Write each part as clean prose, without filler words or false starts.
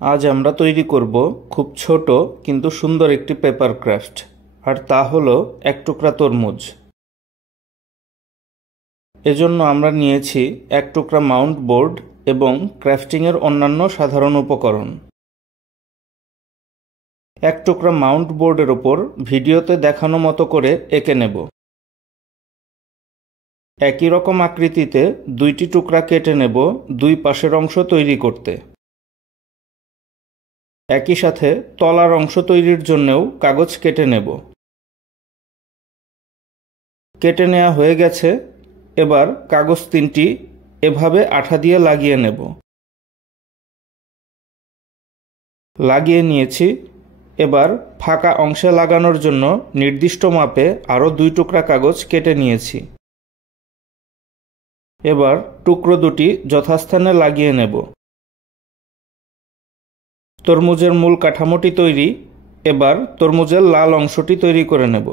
আজ আমরা তৈরি করব খুব ছোট কিন্তু সুন্দর একটি পেপার ক্রাফট, আর তা হলো এক টুকরা তরমুজ। এজন্য আমরা নিয়েছি এক টুকরা মাউন্ট বোর্ড এবং ক্রাফটিংয়ের অন্যান্য সাধারণ উপকরণ। এক টুকরা মাউন্ট বোর্ডের ওপর ভিডিওতে দেখানো মতো করে এঁকে নেব। একই রকম আকৃতিতে দুইটি টুকরা কেটে নেব দুই পাশের অংশ তৈরি করতে। একই সাথে তলার অংশ তৈরির জন্যও কাগজ কেটে নেব। কেটে নেওয়া হয়ে গেছে। এবার কাগজ তিনটি এভাবে আঠা দিয়ে লাগিয়ে নেব। লাগিয়ে নিয়েছি। এবার ফাঁকা অংশে লাগানোর জন্য নির্দিষ্ট মাপে আরও দুই টুকরা কাগজ কেটে নিয়েছি। এবার টুকরো দুটি যথাস্থানে লাগিয়ে নেব। তরমুজের মূল কাঠামোটি তৈরি। এবার তরমুজের লাল অংশটি তৈরি করে নেব।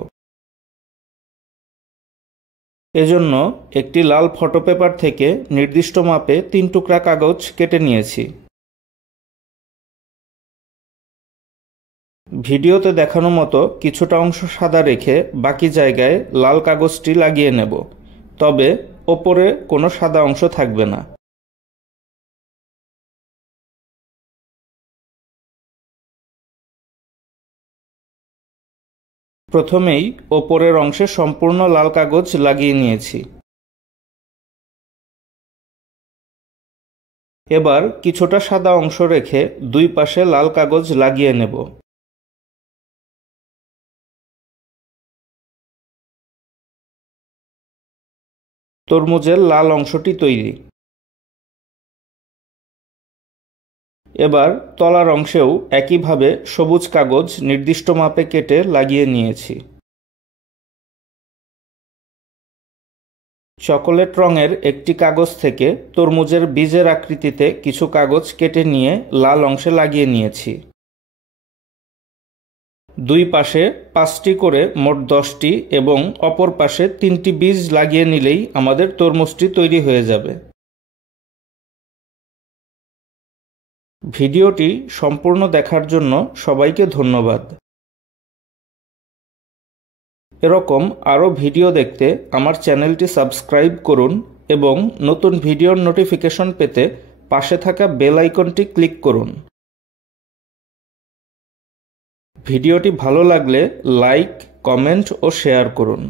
এজন্য একটি লাল ফটো পেপার থেকে নির্দিষ্ট মাপে 3 টুকরা কাগজ কেটে নিয়েছি। ভিডিওতে দেখানো মতো কিছুটা অংশ সাদা রেখে বাকি জায়গায় লাল কাগজটি লাগিয়ে নেব, তবে ওপরে কোনো সাদা অংশ থাকবে না। প্রথমেই ওপরের অংশে সম্পূর্ণ লাল কাগজ লাগিয়ে নিয়েছি। এবার কিছুটা সাদা অংশ রেখে দুই পাশে লাল কাগজ লাগিয়ে নেব। তরমুজের লাল অংশটি তৈরি। এবার তলার অংশেও একইভাবে সবুজ কাগজ নির্দিষ্ট মাপে কেটে লাগিয়ে নিয়েছি। চকোলেট রঙের একটি কাগজ থেকে তরমুজের বীজের আকৃতিতে কিছু কাগজ কেটে নিয়ে লাল অংশে লাগিয়ে নিয়েছি। দুই পাশে 5টি করে মোট 10টি এবং অপর পাশে 3টি বীজ লাগিয়ে নিলেই আমাদের তরমুজটি তৈরি হয়ে যাবে। ভিডিওটি সম্পূর্ণ দেখার জন্য সবাইকে ধন্যবাদ। এরকম আরও ভিডিও দেখতে আমার চ্যানেলটি সাবস্ক্রাইব করুন এবং নতুন ভিডিওর নোটিফিকেশন পেতে পাশে থাকা বেল আইকনটি ক্লিক করুন। ভিডিওটি ভালো লাগলে লাইক, কমেন্ট ও শেয়ার করুন।